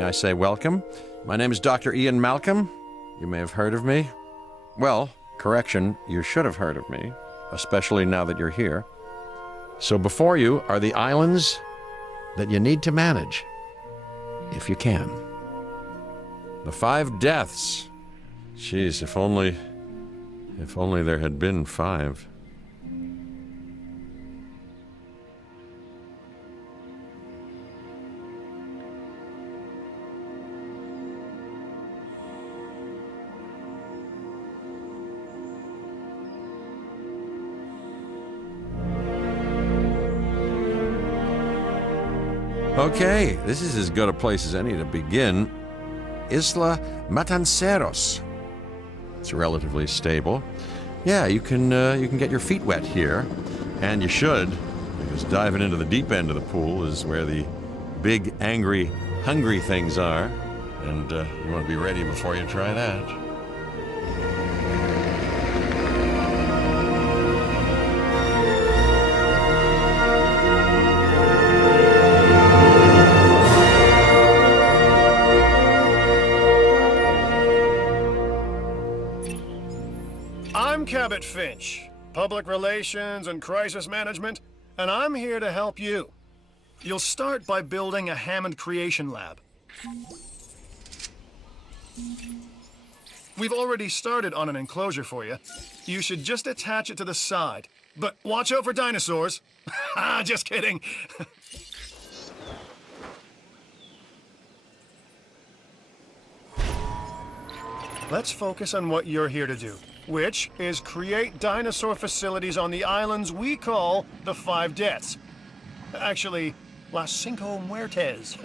may I say welcome. My name is Dr. Ian Malcolm. You may have heard of me. Well, correction, you should have heard of me, especially now that you're here. So before you are the islands that you need to manage, if you can. The 5 deaths. Jeez, if only there had been 5. Okay, this is as good a place as any to begin. Isla Matanceros. It's relatively stable. Yeah, you can get your feet wet here, and you should, because diving into the deep end of the pool is where the big, angry, hungry things are, and you want to be ready before you try that. I'm Cabot Finch, Public Relations and Crisis Management, and I'm here to help you. You'll start by building a Hammond Creation Lab. We've already started on an enclosure for you. You should just attach it to the side. But watch out for dinosaurs. Just kidding. Let's focus on what you're here to do, which is create dinosaur facilities on the islands we call the 5 Deaths. Actually, Las Cinco Muertes,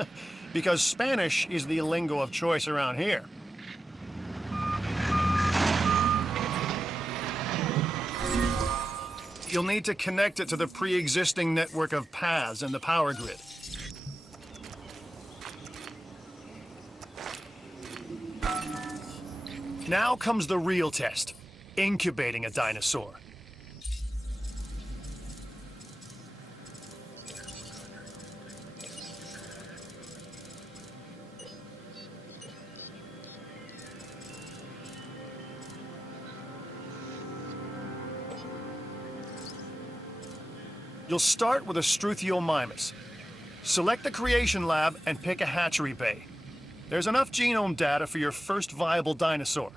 because Spanish is the lingo of choice around here. You'll need to connect it to the pre-existing network of paths in the power grid. Now comes the real test, incubating a dinosaur. You'll start with a Struthiomimus. Select the Creation Lab and pick a hatchery bay. There's enough genome data for your first viable dinosaur.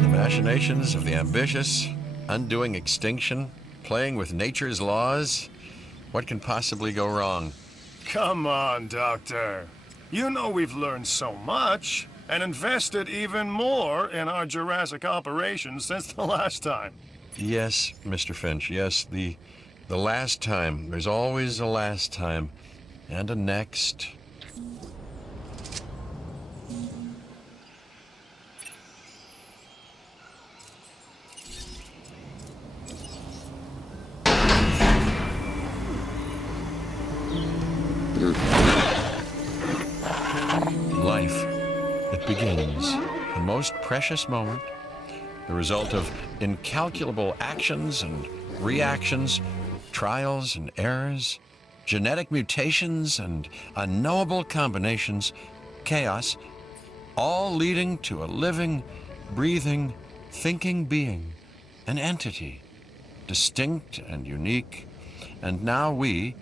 The machinations of the ambitious, undoing extinction, playing with nature's laws. What can possibly go wrong? Come on, Doctor. You know we've learned so much and invested even more in our Jurassic operations since the last time. Yes, Mr. Finch, yes, the last time. There's always a last time. And a next. Life. It begins. The most precious moment. The result of incalculable actions and reactions, trials and errors, genetic mutations and unknowable combinations, chaos, all leading to a living, breathing, thinking being, an entity, distinct and unique. And now we,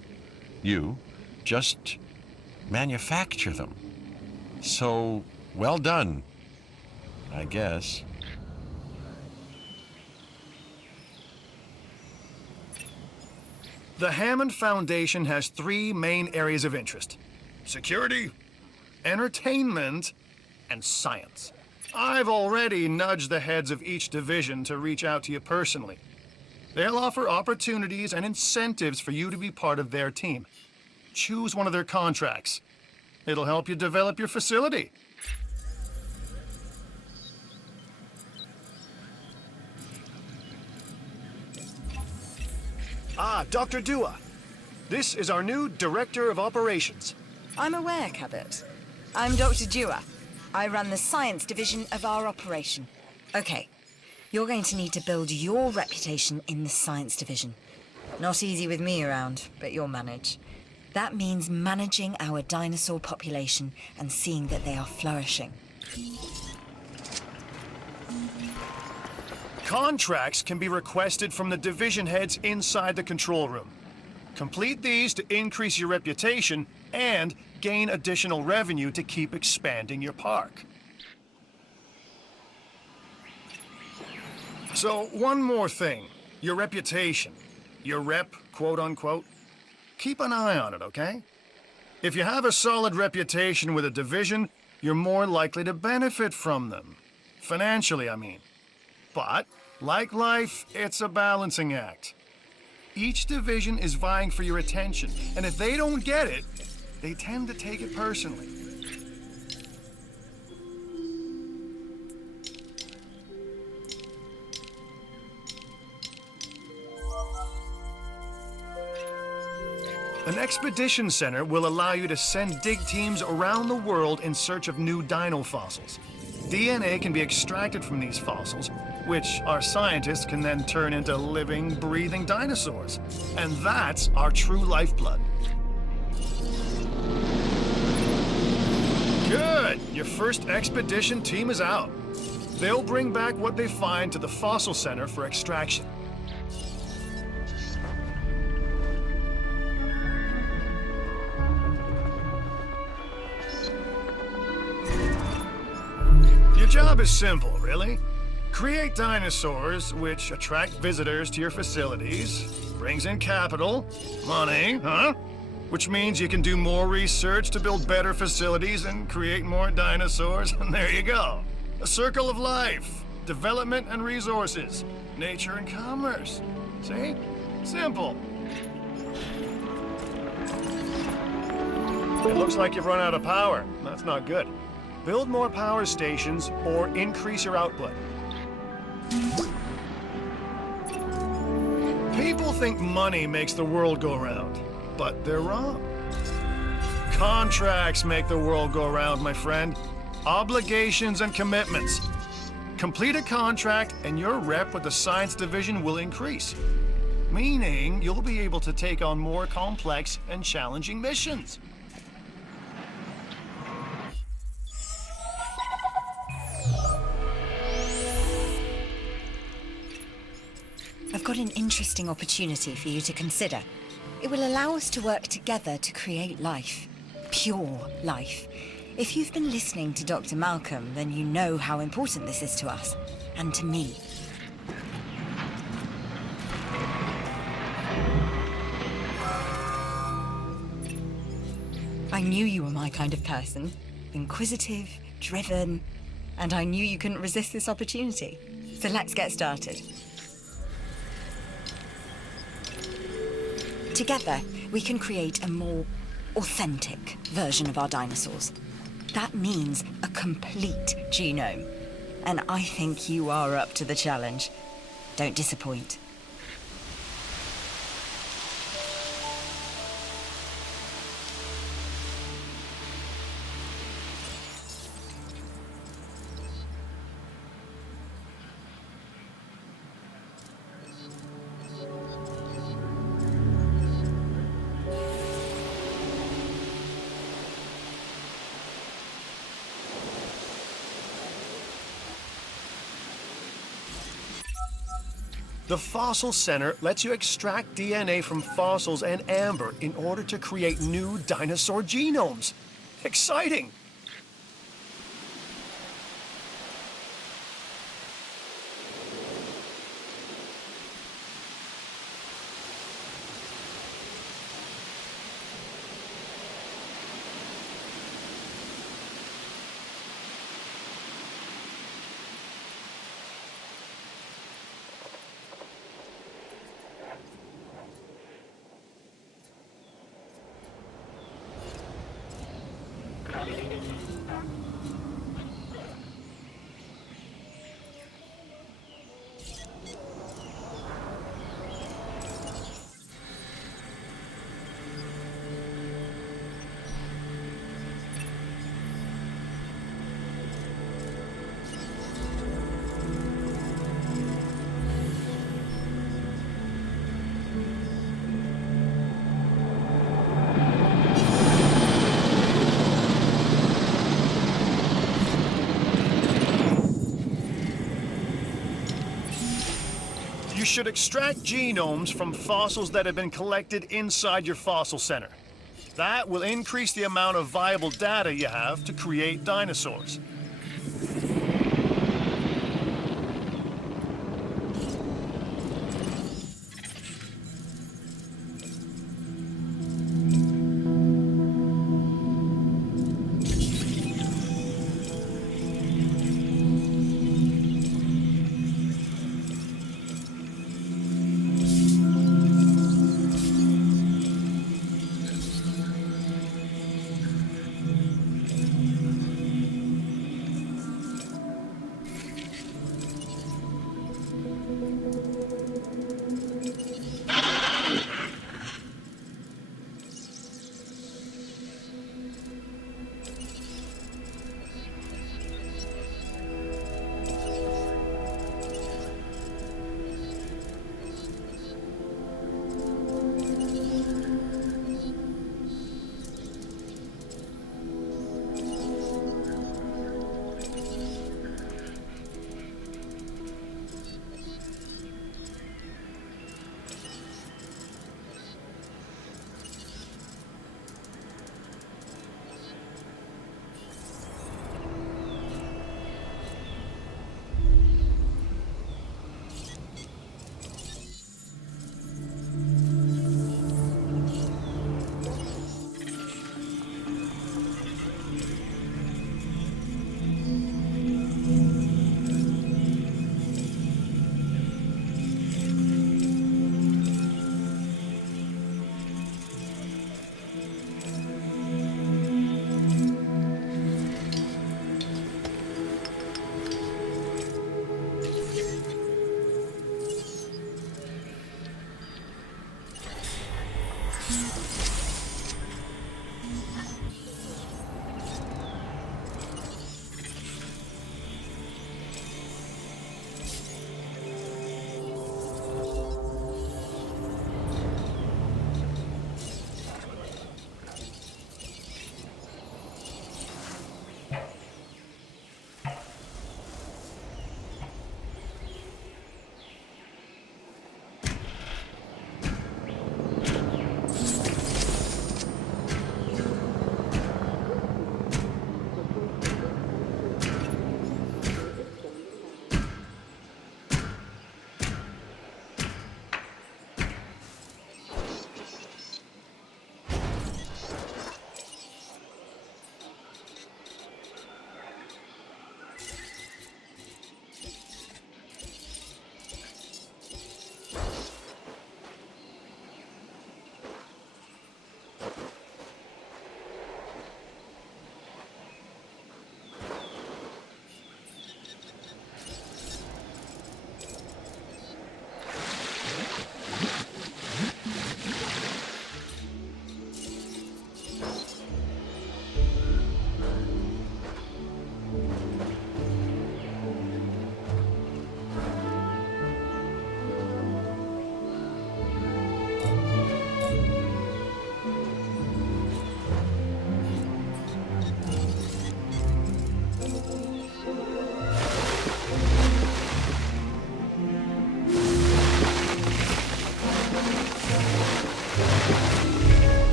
you, just manufacture them. So, well done, I guess. The Hammond Foundation has 3 main areas of interest: security, entertainment, and science. I've already nudged the heads of each division to reach out to you personally. They'll offer opportunities and incentives for you to be part of their team. Choose one of their contracts. It'll help you develop your facility. Ah, Dr. Dua. This is our new Director of Operations. I'm aware, Cabot. I'm Dr. Dewar. I run the science division of our operation. Okay, you're going to need to build your reputation in the science division. Not easy with me around, but you'll manage. That means managing our dinosaur population and seeing that they are flourishing. Contracts can be requested from the division heads inside the control room. Complete these to increase your reputation and gain additional revenue to keep expanding your park. So, one more thing. Your reputation. Your rep, quote unquote. Keep an eye on it, okay? If you have a solid reputation with a division, you're more likely to benefit from them. Financially, I mean. But, like life, it's a balancing act. Each division is vying for your attention, and if they don't get it, they tend to take it personally. An expedition center will allow you to send dig teams around the world in search of new dino fossils. DNA can be extracted from these fossils, which our scientists can then turn into living, breathing dinosaurs. And that's our true lifeblood. Good! Your first expedition team is out. They'll bring back what they find to the fossil center for extraction. Your job is simple, really. Create dinosaurs which attract visitors to your facilities, brings in capital, money, which means you can do more research to build better facilities and create more dinosaurs, and there you go. A circle of life, development and resources, nature and commerce. See? Simple. It looks like you've run out of power. That's not good. Build more power stations or increase your output. People think money makes the world go round, but they're wrong. Contracts make the world go round, my friend. Obligations and commitments. Complete a contract and your rep with the science division will increase, meaning you'll be able to take on more complex and challenging missions. I've got an interesting opportunity for you to consider. It will allow us to work together to create life. Pure life. If you've been listening to Dr. Malcolm, then you know how important this is to us. And to me. I knew you were my kind of person. Inquisitive, driven, and I knew you couldn't resist this opportunity. So let's get started. Together, we can create a more authentic version of our dinosaurs. That means a complete genome. And I think you are up to the challenge. Don't disappoint. The Fossil Center lets you extract DNA from fossils and amber in order to create new dinosaur genomes. Exciting! You should extract genomes from fossils that have been collected inside your fossil center. That will increase the amount of viable data you have to create dinosaurs.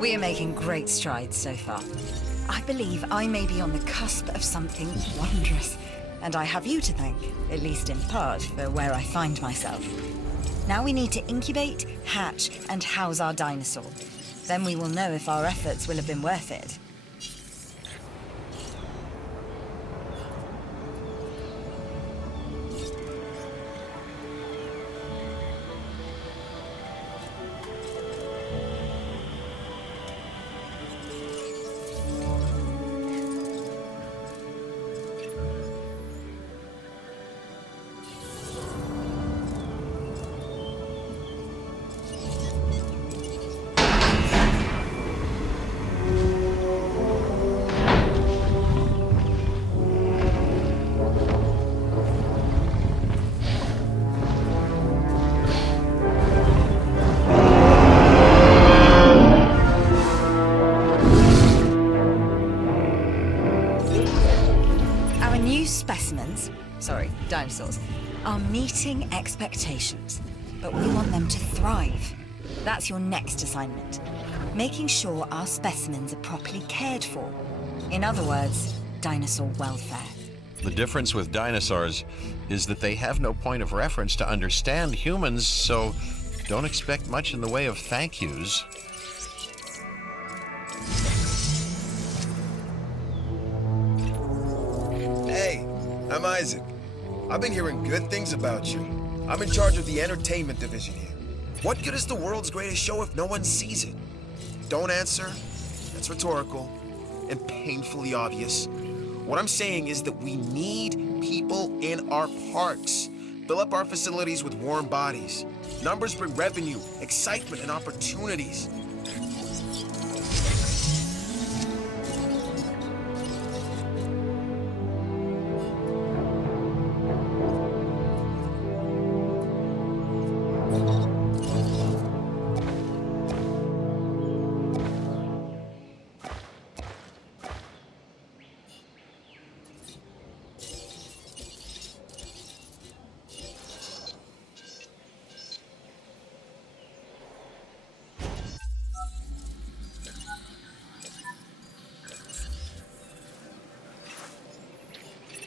We are making great strides so far. I believe I may be on the cusp of something wondrous, and I have you to thank, at least in part, for where I find myself. Now we need to incubate, hatch, and house our dinosaur. Then we will know if our efforts will have been worth it. Dinosaurs, are meeting expectations, but we want them to thrive. That's your next assignment. Making sure our specimens are properly cared for. In other words, dinosaur welfare. The difference with dinosaurs is that they have no point of reference to understand humans, so don't expect much in the way of thank yous. Hey, I'm Isaac. I've been hearing good things about you. I'm in charge of the entertainment division here. What good is the world's greatest show if no one sees it? Don't answer. That's rhetorical and painfully obvious. What I'm saying is that we need people in our parks. Fill up our facilities with warm bodies. Numbers bring revenue, excitement, and opportunities.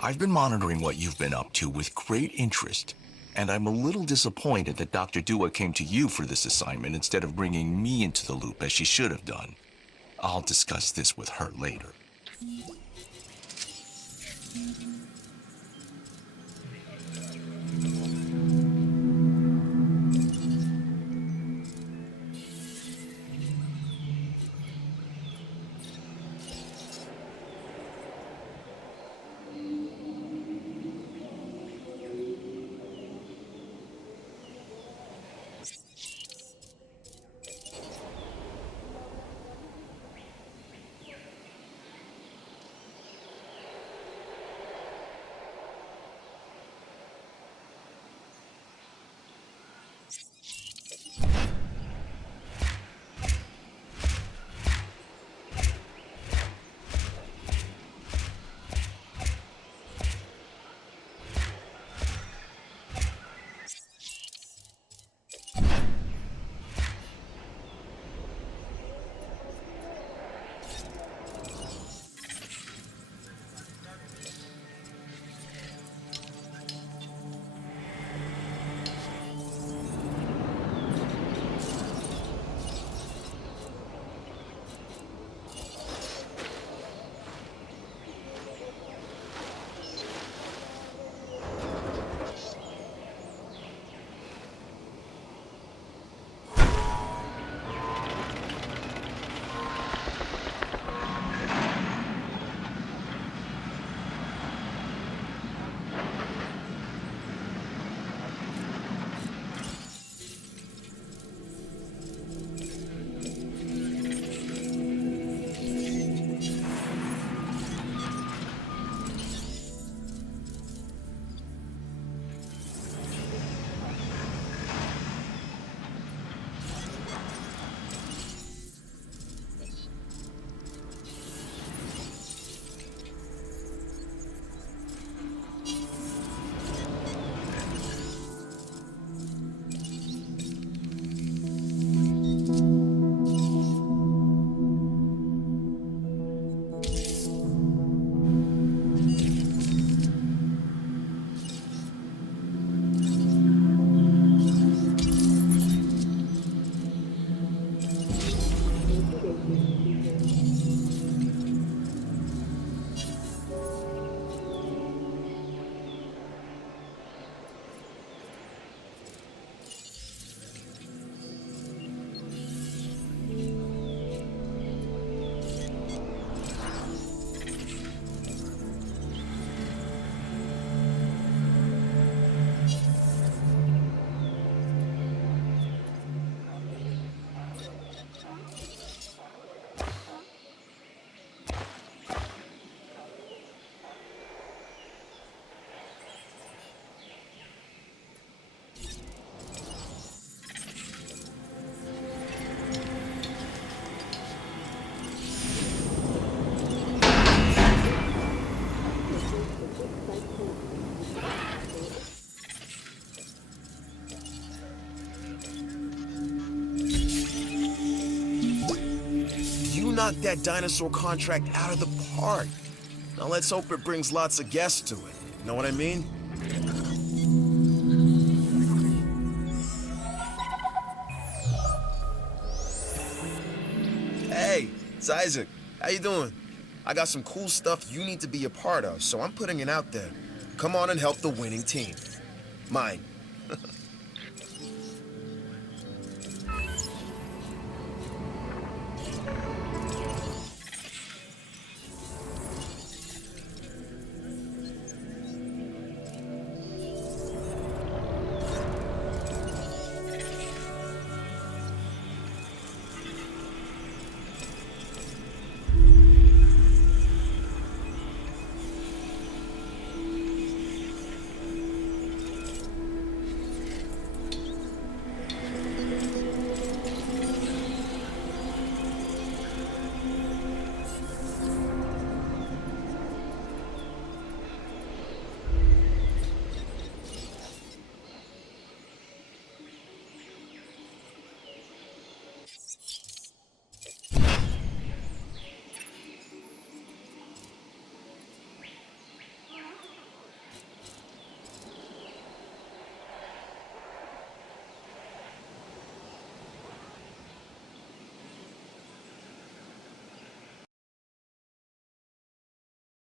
I've been monitoring what you've been up to with great interest, and I'm a little disappointed that Dr. Dua came to you for this assignment instead of bringing me into the loop as she should have done. I'll discuss this with her later. knocked that dinosaur contract out of the park. Now let's hope it brings lots of guests to it. Know what I mean? Hey, it's Isaac. How you doing? I got some cool stuff you need to be a part of, so I'm putting it out there. Come on and help the winning team. Mine.